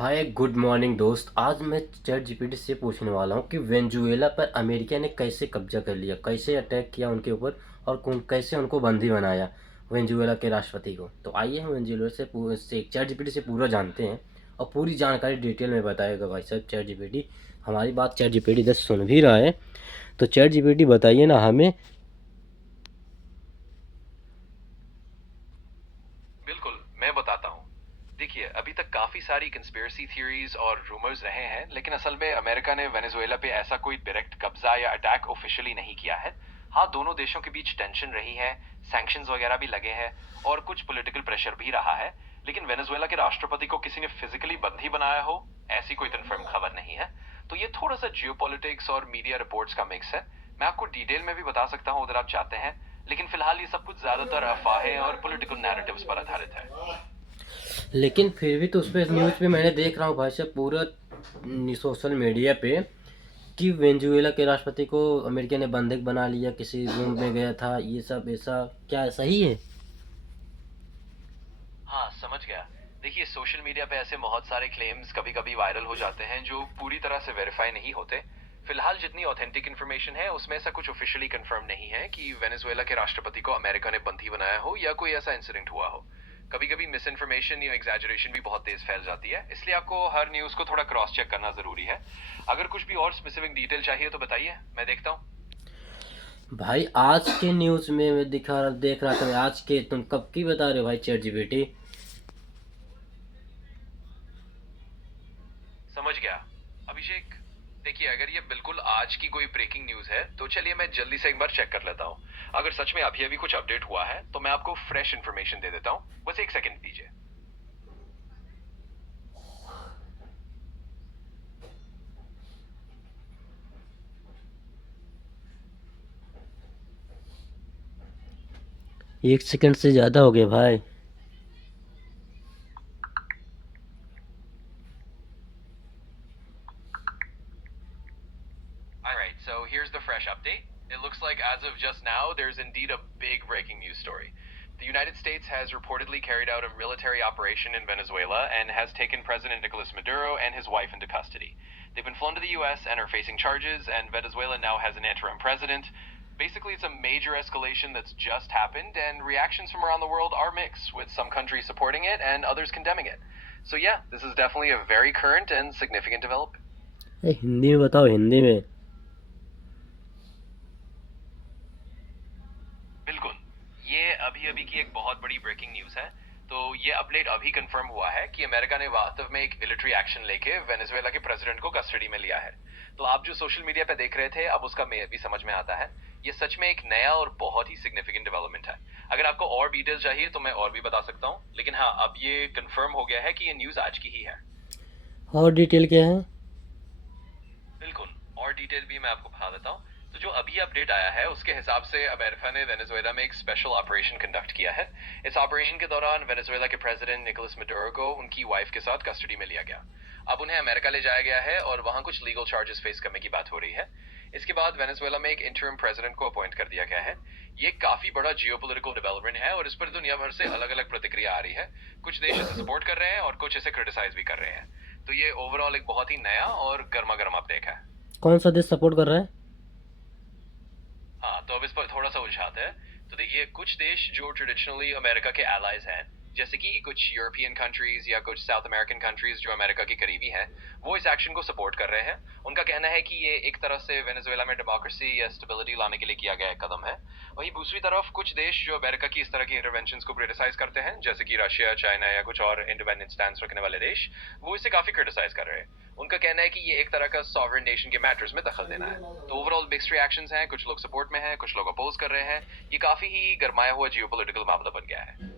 Hi good morning दोस्त। आज मैं चैट जीपीटी से पूछने वाला हूँ कि वेनेजुएला पर अमेरिका ने कैसे कब्जा कर लिया, कैसे अटैक किया उनके ऊपर और कौन कैसे उनको बंदी बनाया वेनेजुएला के राष्ट्रपति को। तो आइए हम वेनेजुएला से चैट जीपीटी से पूरा जानते हैं और पूरी जानकारी डिटेल में बताएगा भाई साहब चैट जीपीटी। हमारी बात चैट जीपीटी दस सुन भी रहा है, तो चैट जीपीटी बताइए ना हमें। बिल्कुल, मैं बताता हूँ। देखिए, अभी तक काफ़ी सारी कंस्पिरेसी थ्योरीज और रूमर्स रहे हैं, लेकिन असल में अमेरिका ने वेनेजुएला पे ऐसा कोई डायरेक्ट कब्जा या अटैक ऑफिशियली नहीं किया है। हाँ, दोनों देशों के बीच टेंशन रही है, सैंक्शंस वगैरह भी लगे हैं और कुछ पॉलिटिकल प्रेशर भी रहा है, लेकिन वेनेजुएला के राष्ट्रपति को किसी ने फिजिकली बंदी बनाया हो, ऐसी कोई कंफर्म खबर नहीं है। तो ये थोड़ा सा जियोपॉलिटिक्स और मीडिया रिपोर्ट्स का मिक्स है। मैं आपको डिटेल में भी बता सकता हूँ अगर आप चाहते हैं, लेकिन फिलहाल ये सब कुछ ज्यादातर अफवाहें और पॉलिटिकल नैरेटिव्स पर आधारित है। लेकिन फिर भी तो उस पर न्यूज़ पे मैंने देख रहा हूँ भाई साहब पूरा सोशल मीडिया पे कि वेनेजुएला के राष्ट्रपति को अमेरिका ने बंधक बना लिया, किसी रूम में गया था, ये सब ऐसा क्या सही है? हाँ, समझ गया। देखिए, सोशल मीडिया पे ऐसे बहुत सारे क्लेम्स कभी कभी वायरल हो जाते हैं जो पूरी तरह से वेरीफाई नहीं होते। फिलहाल जितनी ऑथेंटिक इन्फॉर्मेशन है उसमें ऐसा कुछ ऑफिशियली कंफर्म नहीं है कि वेनेजुएला के राष्ट्रपति को अमेरिका ने बंदी बनाया हो या कोई ऐसा इंसिडेंट हुआ हो। कभी कभी मिस इन्फॉर्मेशन या एग्जैजरेशन भी बहुत तेज फैल जाती है, इसलिए आपको हर न्यूज को थोड़ा क्रॉस चेक करना जरूरी है। अगर कुछ भी और स्पेसिफिक डिटेल चाहिए तो बताइए, मैं देखता हूँ। भाई आज के न्यूज़ में मैं देख रहा था, आज के तुम कब की बता रहे हो भाई चैट जीपीटी? समझ गया। अभिषेक, देखिए, अगर ये बिल्कुल आज की कोई ब्रेकिंग न्यूज है तो चलिए मैं जल्दी से एक बार चेक कर लेता हूँ। अगर सच में अभी अभी कुछ अपडेट हुआ है तो मैं आपको फ्रेश इन्फॉर्मेशन दे देता हूँ, बस एक सेकंड दीजिए। एक सेकंड से ज़्यादा हो गया भाई। All right, so here's the fresh update. It looks like as of just now, there's indeed a big breaking news story. The United States has reportedly carried out a military operation in Venezuela and has taken President Nicolas Maduro and his wife into custody. They've been flown to the US and are facing charges, and Venezuela now has an interim president. Basically, it's a major escalation that's just happened, and reactions from around the world are mixed, with some countries supporting it and others condemning it. So, yeah, this is definitely a very current and significant development. Hindi में बताओ, हिंदी में। बिल्कुल, ये अभी अभी की एक बहुत बड़ी ब्रेकिंग न्यूज है। तो ये अपडेट अभी कंफर्म हुआ है कि अमेरिका ने वास्तव में एक मिलिट्री एक्शन लेके वेनेजुएला के प्रेसिडेंट को कस्टडी में लिया है। तो आप जो सोशल मीडिया पे देख रहे थे, अब उसका मैं भी समझ में आता है। ये सच में एक नया और बहुत ही सिग्निफिकेंट डेवलपमेंट है। अगर आपको और डिटेल चाहिए तो मैं और भी बता सकता हूँ, लेकिन हाँ, अब ये कंफर्म हो गया है कि ये न्यूज आज की ही है। और डिटेल क्या है? बिल्कुल, और डिटेल भी मैं आपको बता देता हूँ। तो जो अभी अपडेट आया है उसके हिसाब से अमेरिका ने वेनेजुएला में एक स्पेशल ऑपरेशन कंडक्ट किया है। इस ऑपरेशन के दौरान वेनेजुएला के प्रेसिडेंट निकोलस मडुरो को उनकी वाइफ के साथ कस्टडी में लिया गया। अब उन्हें अमेरिका ले जाया गया है और वहां कुछ लीगल चार्जेस फेस करने की बात हो रही है। इसके बाद वेनेजुएला में एक इंटरिम प्रेसिडेंट को अपॉइंट कर दिया गया है। ये काफी बड़ा जियोपॉलिटिकल डेवलपमेंट है और इस पर दुनिया भर से अलग अलग प्रतिक्रिया आ रही है। कुछ देश इसे सपोर्ट कर रहे हैं और कुछ इसे क्रिटिसाइज भी कर रहे हैं। तो ये ओवरऑल एक बहुत ही नया और गर्मा गर्म अपडेट है। कौन सा देश सपोर्ट कर रहा है? हाँ, तो अब इस पर थोड़ा सा उलझाते हैं। तो देखिए, कुछ देश जो ट्रेडिशनली अमेरिका के एलाइज हैं, जैसे कि कुछ यूरोपियन कंट्रीज या कुछ साउथ अमेरिकन कंट्रीज जो अमेरिका के करीबी हैं, वो इस एक्शन को सपोर्ट कर रहे हैं। उनका कहना है कि ये एक तरह से वेनेजुएला में डेमोक्रेसी या स्टेबिलिटी लाने के लिए किया गया एक कदम है। वहीं दूसरी तरफ कुछ देश जो अमेरिका की इस तरह की इंटरवेंशंस को क्रिटिसाइज करते हैं, जैसे कि रशिया, चाइना या कुछ और इंडिपेंडेंट स्टैंड रखने वाले देश, वो इसे काफी क्रिटिसाइज कर रहे हैं। उनका कहना है कि ये एक तरह का सॉवरेन नेशन के मैटर्स में दखल देना है। तो ओवरऑल मिक्स्ड रिएक्शंस हैं, कुछ लोग सपोर्ट में हैं, कुछ लोग अपोज कर रहे हैं। ये काफी ही गरमाया हुआ जियोपॉलिटिकल मामला बन गया है।